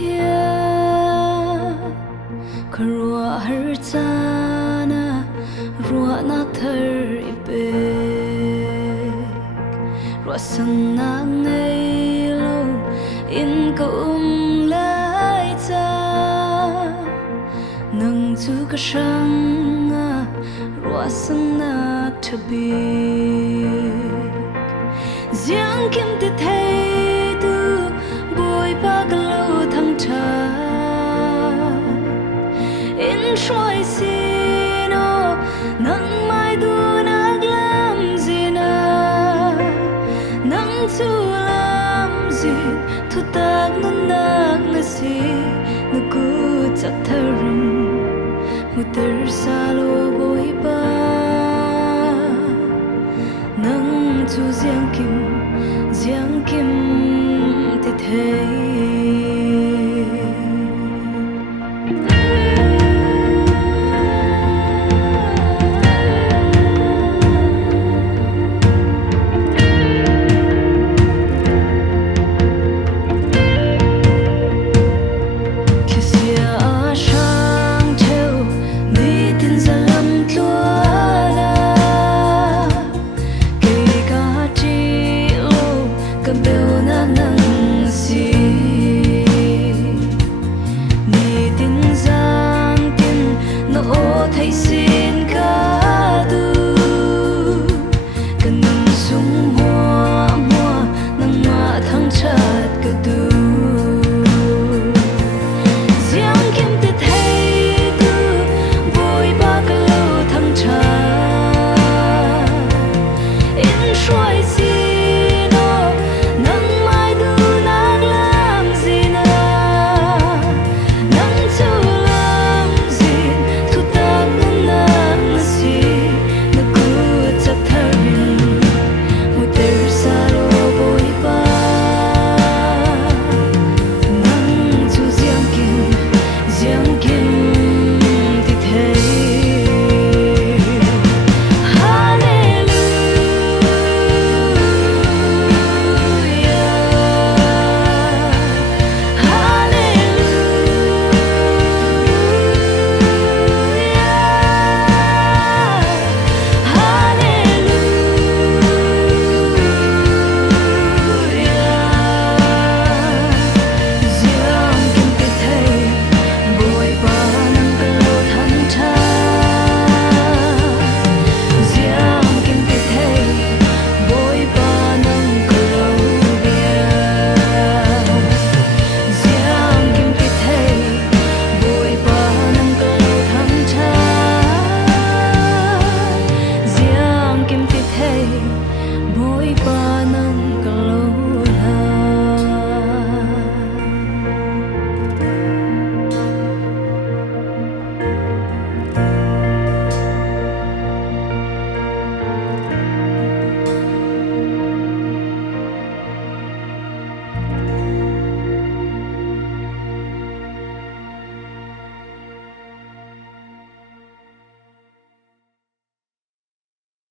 kia khruwa har chana ruwa na thar ipe ruwa sanna nei lo in ko lai cha nang chu ka shang ruwa sanna thabi giang kim te thei tu boi ba glo thang cha in shoi sino nang mai du nag lam zina nang chu lam zin thu tak nun nak na si nu ku chak tharum mutar salo boi ba nang chu giang kim te thei thấy xin ca